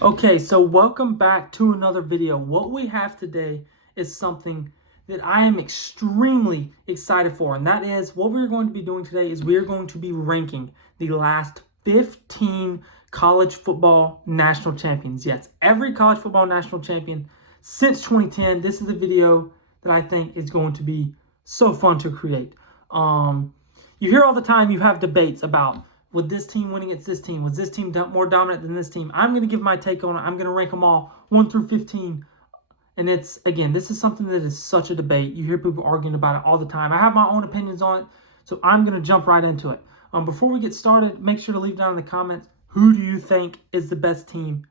Okay, so welcome back to another video. What we have today is something that I am extremely excited for, and that is what we're going to be doing today is we're going to be ranking the last 15 college football national champions. Yes, every college football national champion since 2010. This is a video that I think is going to be so fun to create. You hear all the time, you have debates about with this team winning against this team, was this team more dominant than this team? I'm going to give my take on it. I'm going to rank them all 1 through 15. And it's, again, this is something that is such a debate. You hear people arguing about it all the time. I have my own opinions on it, so I'm going to jump right into it. Before we get started, make sure to leave down in the comments, who do you think is the best team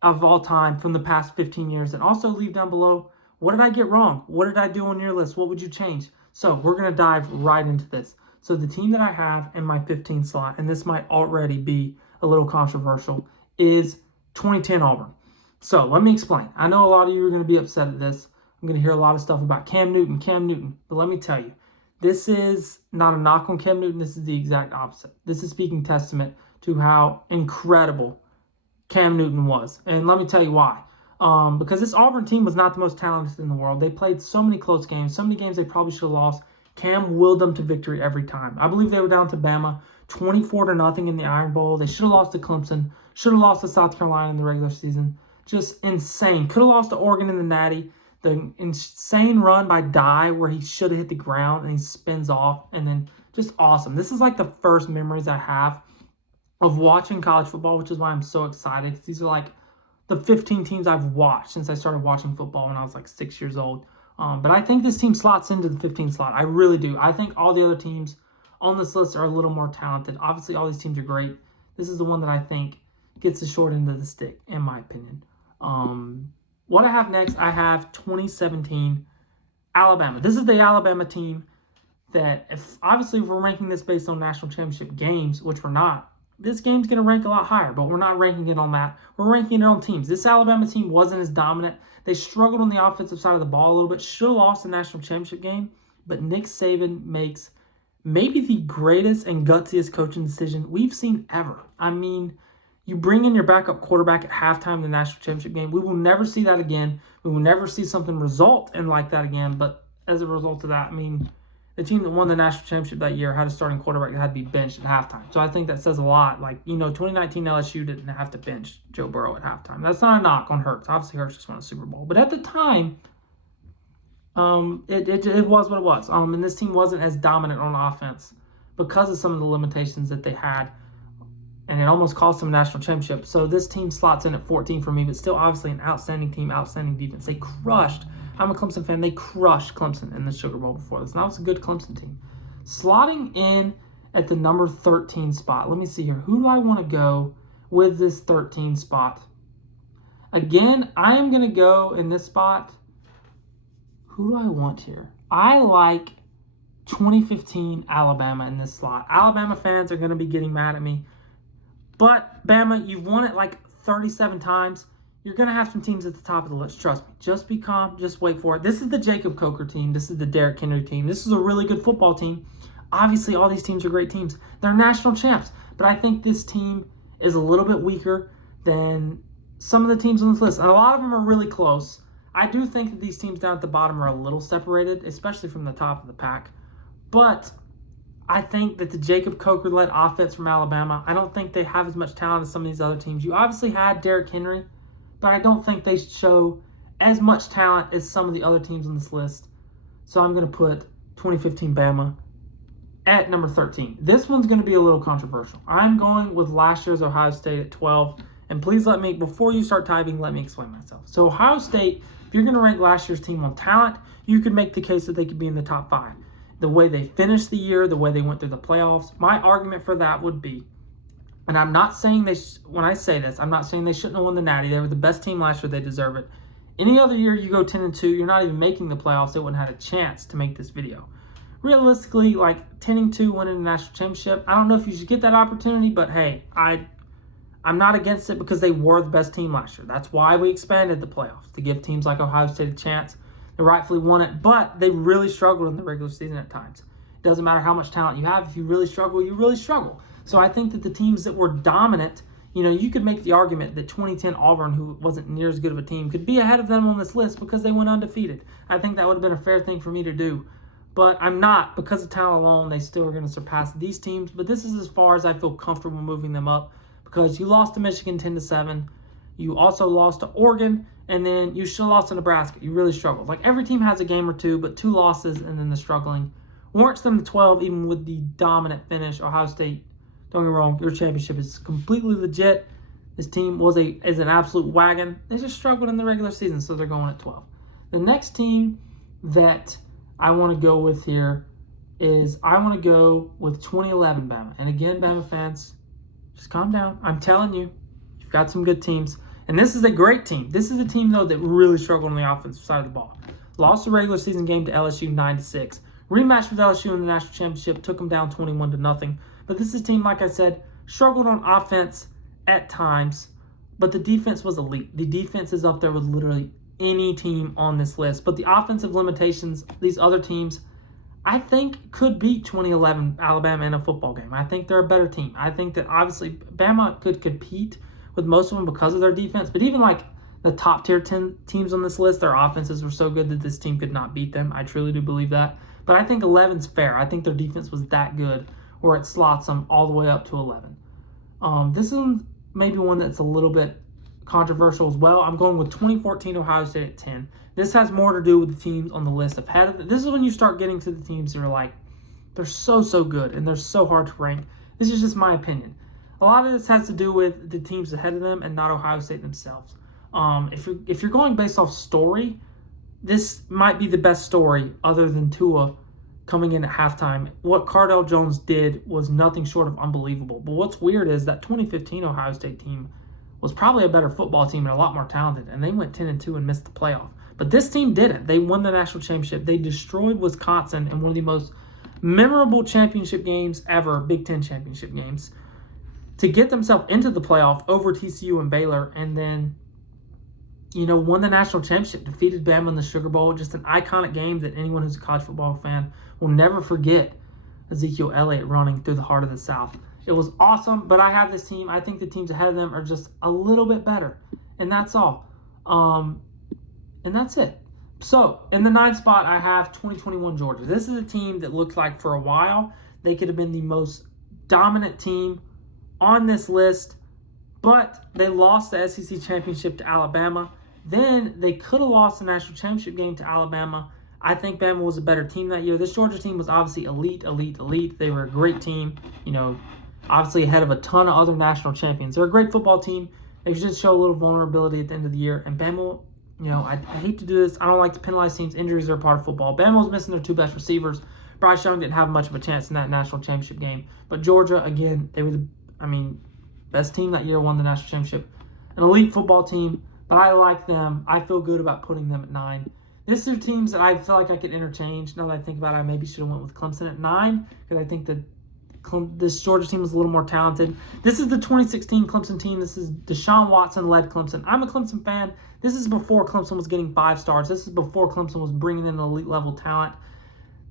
of all time from the past 15 years? And also leave down below, what did I get wrong? What did I do on your list? What would you change? So we're going to dive right into this. So the team that I have in my 15 slot, and this might already be a little controversial, is 2010 Auburn. So let me explain. I know a lot of you are going to be upset at this. I'm going to hear a lot of stuff about Cam Newton. But let me tell you, this is not a knock on Cam Newton. This is the exact opposite. This is speaking testament to how incredible Cam Newton was. And let me tell you why. Because this Auburn team was not the most talented in the world. They played so many close games, so many games they probably should have lost. Cam willed them to victory every time. I believe they were down to Bama 24-0 in the Iron Bowl. They should have lost to Clemson. Should have lost to South Carolina in the regular season. Just insane. Could have lost to Oregon in the Natty. The insane run by Dye where he should have hit the ground and he spins off. And then just awesome. This is like the first memories I have of watching college football, which is why I'm so excited. Because these are like the 15 teams I've watched since I started watching football when I was like 6 years old. But I think this team slots into the 15 slot. I really do. I think all the other teams on this list are a little more talented. Obviously, all these teams are great. This is the one that I think gets the short end of the stick, in my opinion. What I have next, I have 2017 Alabama. This is the Alabama team that, if we're ranking this based on national championship games, which we're not, this game's going to rank a lot higher, but we're not ranking it on that. We're ranking it on teams. This Alabama team wasn't as dominant. They struggled on the offensive side of the ball a little bit. Should have lost the national championship game, but Nick Saban makes maybe the greatest and gutsiest coaching decision we've seen ever. I mean, you bring in your backup quarterback at halftime in the national championship game. We will never see that again. We will never see something result in like that again, but as a result of that, I mean, the team that won the national championship that year had a starting quarterback that had to be benched at halftime. So I think that says a lot. 2019 LSU didn't have to bench Joe Burrow at halftime. That's not a knock on Hurts. Obviously, Hurts just won a Super Bowl. But at the time, it was what it was. And this team wasn't as dominant on offense because of some of the limitations that they had. And it almost cost them a national championship. So this team slots in at 14 for me, but still obviously an outstanding team, outstanding defense. They crushed. I'm a Clemson fan. They crushed Clemson in the Sugar Bowl before this. And that was a good Clemson team. Slotting in at the number 13 spot. Let me see here. Who do I want to go with this 13 spot? Again, I am going to go in this spot. Who do I want here? I like 2015 Alabama in this slot. Alabama fans are going to be getting mad at me. But, Bama, you've won it like 37 times. You're going to have some teams at the top of the list. Trust me. Just be calm. Just wait for it. This is the Jacob Coker team. This is the Derrick Henry team. This is a really good football team. Obviously, all these teams are great teams. They're national champs. But I think this team is a little bit weaker than some of the teams on this list. And a lot of them are really close. I do think that these teams down at the bottom are a little separated, especially from the top of the pack. But I think that the Jacob Coker-led offense from Alabama, I don't think they have as much talent as some of these other teams. You obviously had Derrick Henry, but I don't think they show as much talent as some of the other teams on this list. So I'm going to put 2015 Bama at number 13. This one's going to be a little controversial. I'm going with last year's Ohio State at 12. And please let me, before you start typing, let me explain myself. So Ohio State, if you're going to rank last year's team on talent, you could make the case that they could be in the top 5. The way they finished the year, the way they went through the playoffs, my argument for that would be, and I'm not saying when I say this, I'm not saying they shouldn't have won the Natty. They were the best team last year. They deserve it. Any other year you go 10-2, you're not even making the playoffs. They wouldn't have had a chance to make this video. Realistically, 10-2 winning a national championship, I don't know if you should get that opportunity, but hey, I'm not against it because they were the best team last year. That's why we expanded the playoffs, to give teams like Ohio State a chance. They rightfully won it, but they really struggled in the regular season at times. It doesn't matter how much talent you have. If you really struggle, you really struggle. So I think that the teams that were dominant, You could make the argument that 2010 Auburn, who wasn't near as good of a team, could be ahead of them on this list because they went undefeated. I think that would have been a fair thing for me to do. But I'm not. Because of talent alone, they still are going to surpass these teams. But this is as far as I feel comfortable moving them up, because you lost to Michigan 10-7. You also lost to Oregon, and then you still lost to Nebraska. You really struggled. Like, every team has a game or two, but 2 losses and then the struggling warrants them to 12, even with the dominant finish. Ohio State, don't get me wrong, your championship is completely legit. This team is an absolute wagon. They just struggled in the regular season, so they're going at 12. The next team that I want to go with here is I want to go with 2011 Bama. And again, Bama fans, just calm down. I'm telling you, you've got some good teams. And this is a great team. This is a team, though, that really struggled on the offensive side of the ball. Lost the regular season game to LSU 9-6. Rematched with LSU in the national championship, took them down 21-0. But this is a team, like I said, struggled on offense at times, but the defense was elite. The defense is up there with literally any team on this list. But the offensive limitations, these other teams, I think could beat 2011 Alabama in a football game. I think they're a better team. I think that obviously Bama could compete with most of them because of their defense. But even like the top tier 10 teams on this list, their offenses were so good that this team could not beat them. I truly do believe that. But I think 11's fair. I think their defense was that good where it slots them all the way up to 11. This is maybe one that's a little bit controversial as well. I'm going with 2014 Ohio State at 10. This has more to do with the teams on the list ahead of it. This is when you start getting to the teams that are like, they're so good and they're so hard to rank. This is just my opinion. A lot of this has to do with the teams ahead of them and not Ohio State themselves. If you're going based off story, this might be the best story other than Tua coming in at halftime. What Cardale Jones did was nothing short of unbelievable. But what's weird is that 2015 Ohio State team was probably a better football team and a lot more talented, and they went 10-2 and missed the playoff. But this team didn't. They won the national championship. They destroyed Wisconsin in one of the most memorable championship games ever, Big Ten championship games, to get themselves into the playoff over TCU and Baylor, and then won the national championship, defeated Bama in the Sugar Bowl. Just an iconic game that anyone who's a college football fan will never forget. Ezekiel Elliott running through the heart of the South. It was awesome, but I have this team. I think the teams ahead of them are just a little bit better, and that's all. And that's it. So, in the 9th spot, I have 2021 Georgia. This is a team that looked like for a while they could have been the most dominant team on this list, but they lost the SEC championship to Alabama. Then they could have lost the national championship game to Alabama. I think Bama was a better team that year. This Georgia team was obviously elite. They were a great team, obviously ahead of a ton of other national champions. They're a great football team. They just show a little vulnerability at the end of the year. And Bama, I hate to do this. I don't like to penalize teams. Injuries are a part of football. Bama was missing their 2 best receivers. Bryce Young didn't have much of a chance in that national championship game. But Georgia, again, they were the best team that year, won the national championship. An elite football team, but I like them. I feel good about putting them at 9. This are teams that I feel like I could interchange. Now that I think about it, I maybe should have went with Clemson at 9 because I think that this Georgia team is a little more talented. This is the 2016 Clemson team. This is Deshaun Watson-led Clemson. I'm a Clemson fan. This is before Clemson was getting 5 stars. This is before Clemson was bringing in elite level talent.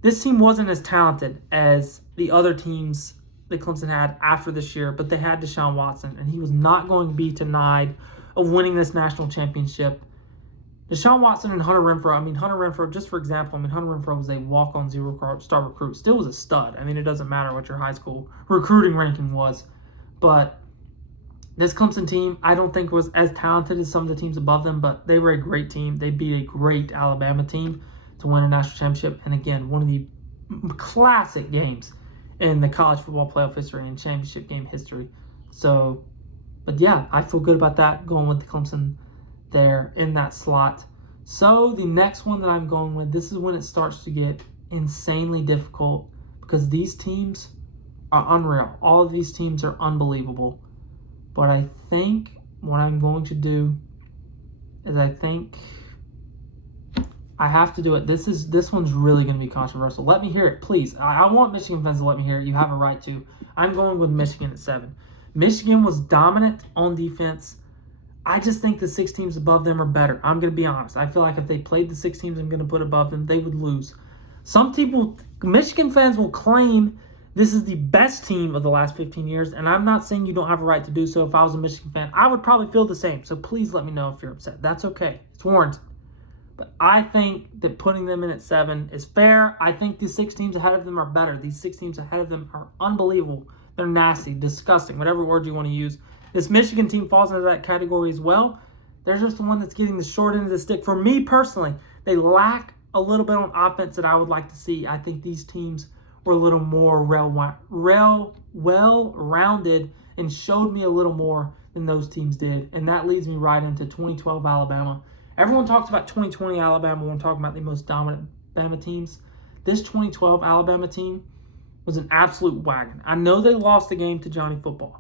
This team wasn't as talented as the other teams that Clemson had after this year, but they had Deshaun Watson, and he was not going to be denied of winning this national championship. Deshaun Watson and Hunter Renfrow, just for example, Hunter Renfrow was a walk-on 0-star recruit. Still was a stud. It doesn't matter what your high school recruiting ranking was. But this Clemson team, I don't think was as talented as some of the teams above them, but they were a great team. They beat a great Alabama team to win a national championship. And again, one of the classic games in the college football playoff history and championship game history. So, but yeah, I feel good about that, going with the Clemson there in that slot. So the next one that I'm going with, this is when it starts to get insanely difficult because these teams are unreal. All of these teams are unbelievable. But I think what I'm going to do is I have to do it. This one's really going to be controversial. Let me hear it, please. I want Michigan fans to let me hear it. You have a right to. I'm going with Michigan at 7. Michigan was dominant on defense. I just think the 6 teams above them are better. I'm going to be honest. I feel like if they played the 6 teams I'm going to put above them, they would lose. Some people, Michigan fans will claim This is the best team of the last 15 years, and I'm not saying you don't have a right to do so. If I was a Michigan fan, I would probably feel the same. So please let me know if you're upset. That's okay. It's warranted. But I think that putting them in at 7 is fair. I think the 6 teams ahead of them are better. These 6 teams ahead of them are unbelievable. They're nasty, disgusting, whatever word you want to use. This Michigan team falls into that category as well. They're just the one that's getting the short end of the stick. For me personally, they lack a little bit on offense that I would like to see. I think these teams were a little more well-rounded and showed me a little more than those teams did. And that leads me right into 2012 Alabama. Everyone talks about 2020 Alabama when we're talking about the most dominant Alabama teams. This 2012 Alabama team was an absolute wagon. I know they lost the game to Johnny Football.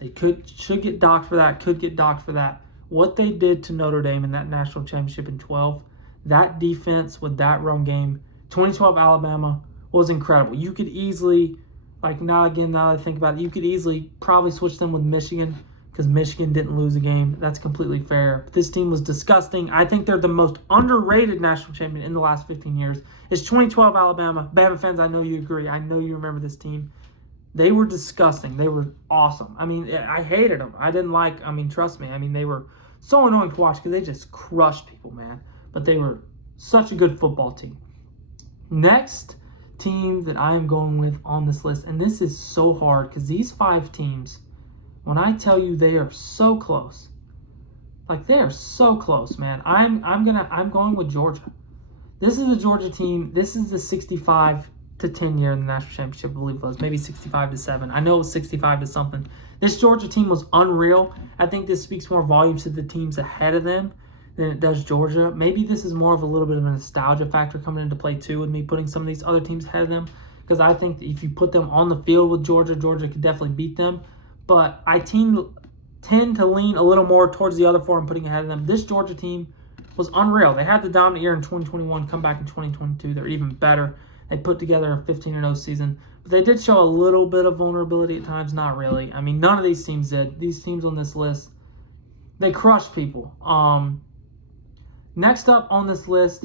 They should get docked for that, could get docked for that. What they did to Notre Dame in that national championship in 12, that defense with that run game, 2012 Alabama was incredible. You could easily, now that I think about it, you could easily probably switch them with Michigan because Michigan didn't lose a game. That's completely fair. But this team was disgusting. I think they're the most underrated national champion in the last 15 years. It's 2012 Alabama. Bama fans, I know you agree. I know you remember this team. They were disgusting. They were awesome. I hated them. Trust me. They were so annoying to watch because they just crushed people, man. But they were such a good football team. Next team that I am going with on this list, and this is so hard because these 5 teams, when I tell you they are so close, they are so close, man. I'm going with Georgia. This is the Georgia team. This is the 65-10 year in the national championship, I believe it was. Maybe 65-7. I know it was 65 to something. This Georgia team was unreal. I think this speaks more volumes to the teams ahead of them than it does Georgia. Maybe this is more of a little bit of a nostalgia factor coming into play too with me putting some of these other teams ahead of them, because I think if you put them on the field with Georgia, Georgia could definitely beat them. But I tend to lean a little more towards the other 4 I'm putting ahead of them. This Georgia team was unreal. They had the dominant year in 2021, come back in 2022. They're even better. They put together a 15-0 season. But they did show a little bit of vulnerability at times. Not really. None of these teams did. These teams on this list, they crushed people. Next up on this list,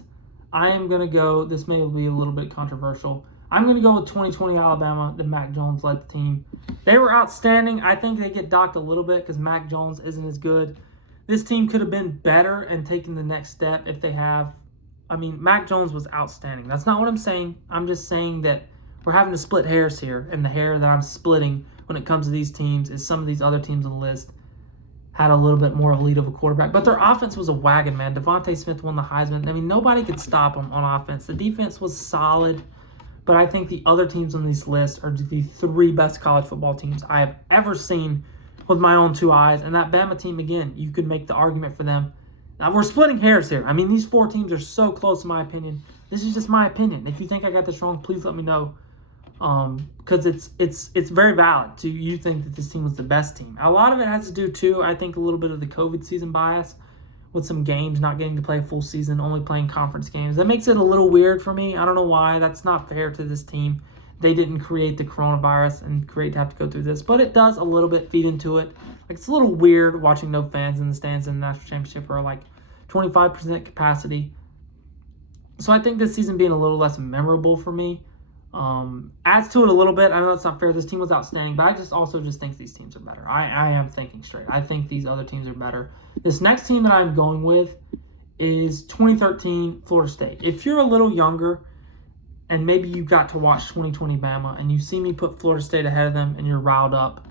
I am going to go, this may be a little bit controversial, I'm going to go with 2020 Alabama, the Mac Jones led the team. They were outstanding. I think they get docked a little bit because Mac Jones isn't as good. This team could have been better and taken the next step if they have. Mac Jones was outstanding. That's not what I'm saying. I'm just saying that we're having to split hairs here, and the hair that I'm splitting when it comes to these teams is some of these other teams on the list had a little bit more elite of a quarterback. But their offense was a wagon, man. Devontae Smith won the Heisman. Nobody could stop them on offense. The defense was solid. But I think the other teams on this list are the 3 best college football teams I have ever seen with my own 2 eyes. And that Bama team, again, you could make the argument for them. Now, we're splitting hairs here. These 4 teams are so close in my opinion. This is just my opinion. If you think I got this wrong, please let me know. Because it's very valid to you think that this team was the best team. A lot of it has to do, too, I think, a little bit of the COVID season bias with some games not getting to play a full season, only playing conference games. That makes it a little weird for me. I don't know why. That's not fair to this team. They didn't create the coronavirus and create to have to go through this, but it does a little bit feed into it. It's a little weird watching no fans in the stands in the national championship or 25% capacity. So I think this season being a little less memorable for me adds to it a little bit. I know it's not fair. This team was outstanding, but I also think these teams are better. I am thinking straight. I think these other teams are better. This next team that I'm going with is 2013 Florida State. If you're a little younger and maybe you got to watch 2020 Bama and you see me put Florida State ahead of them and you're riled up,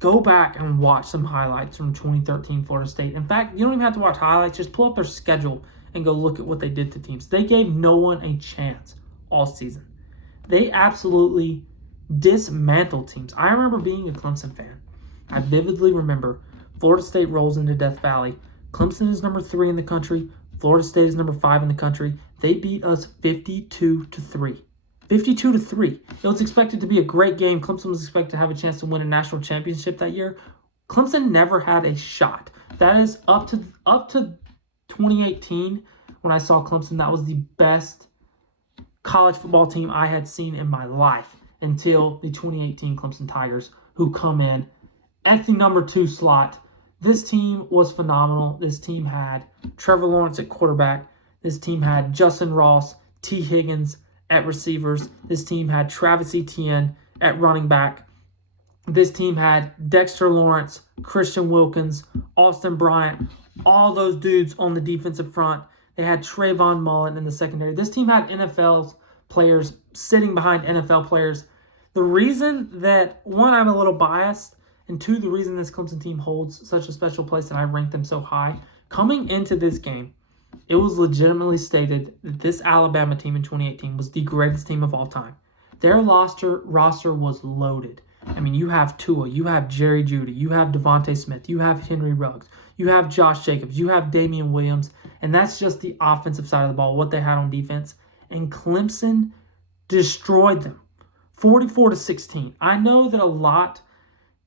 go back and watch some highlights from 2013 Florida State. In fact, you don't even have to watch highlights. Just pull up their schedule and go look at what they did to teams. They gave no one a chance all season. They absolutely dismantled teams. I remember being a Clemson fan. I vividly remember Florida State rolls into Death Valley. Clemson is number 3 in the country. Florida State is number 5 in the country. They beat us 52-3. 52-3. It was expected to be a great game. Clemson was expected to have a chance to win a national championship that year. Clemson never had a shot. That is up to 2018 when I saw Clemson. That was the best college football team I had seen in my life until the 2018 Clemson Tigers, who come in at the number 2 slot. This team was phenomenal. This team had Trevor Lawrence at quarterback. This team had Justin Ross, T. Higgins at receivers. This team had Travis Etienne at running back. This team had Dexter Lawrence, Christian Wilkins, Austin Bryant, all those dudes on the defensive front. They had Trayvon Mullen in the secondary. This team had NFL players sitting behind NFL players. The reason that, one, I'm a little biased, and two, the reason this Clemson team holds such a special place and I rank them so high, coming into this game, it was legitimately stated that this Alabama team in 2018 was the greatest team of all time. Their roster was loaded. I mean, you have Tua, you have Jerry Jeudy, you have Devontae Smith, you have Henry Ruggs, you have Josh Jacobs, you have Damian Williams, and that's just the offensive side of the ball, what they had on defense. And Clemson destroyed them, 44-16. I know that a lot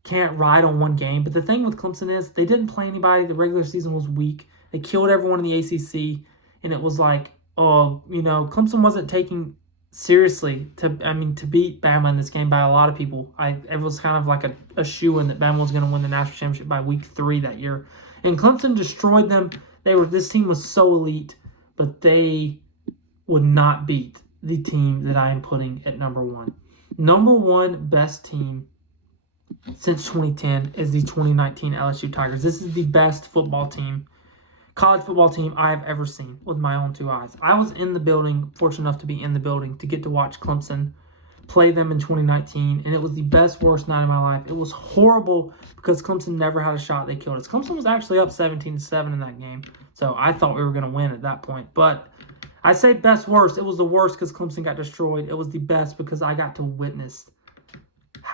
can't ride on one game, but the thing with Clemson is they didn't play anybody. The regular season was weak. They killed everyone in the ACC, and it was like, Clemson wasn't taking seriously to beat Bama in this game by a lot of people. It was kind of like a shoo-in that Bama was going to win the national championship by week 3 that year. And Clemson destroyed them. This team was so elite, but they would not beat the team that I am putting at number 1. Number 1 best team since 2010 is the 2019 LSU Tigers. This is the best college football team I've ever seen with my own 2 eyes. I was in the building, fortunate enough to be in the building to get to watch Clemson play them in 2019, and it was the best, worst night of my life. It was horrible because Clemson never had a shot. They killed us. Clemson was actually up 17-7 in that game, so I thought we were going to win at that point. But I say best, worst. It was the worst because Clemson got destroyed. It was the best because I got to witness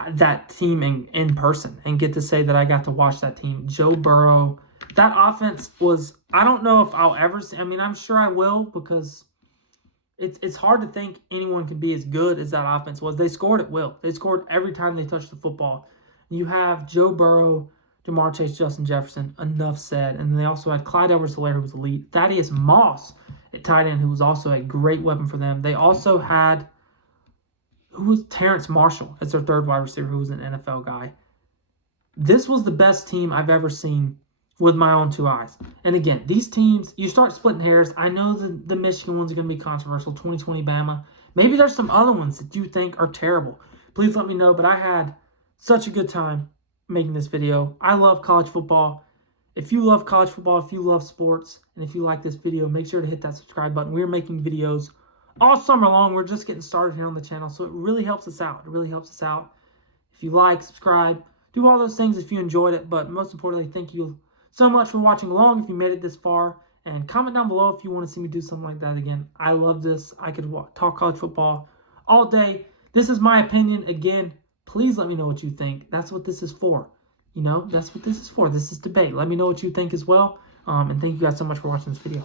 that team in person and get to say that I got to watch that team. Joe Burrow. That offense was, I don't know if I'll ever see, I'm sure I will because it's hard to think anyone can be as good as that offense was. They scored at will. They scored every time they touched the football. You have Joe Burrow, Jamar Chase, Justin Jefferson, enough said. And then they also had Clyde Edwards-Helaire, who was elite. Thaddeus Moss at tight end, who was also a great weapon for them. They also had, Terrence Marshall as their third wide receiver, who was an NFL guy. This was the best team I've ever seen with my own 2 eyes. And again, these teams, you start splitting hairs. I know the Michigan ones are going to be controversial, 2020 Bama. Maybe there's some other ones that you think are terrible. Please let me know, but I had such a good time making this video. I love college football. If you love college football, if you love sports, and if you like this video, make sure to hit that subscribe button. We're making videos all summer long. We're just getting started here on the channel, so it really helps us out. If you like, subscribe, do all those things if you enjoyed it. But most importantly, thank you so much for watching along if you made it this far. And comment down below if you want to see me do something like that again. I love this. I could talk college football all day. This is my opinion. Again, please let me know what you think. That's what this is for. That's what this is for. This is debate. Let me know what you think as well. And thank you guys so much for watching this video.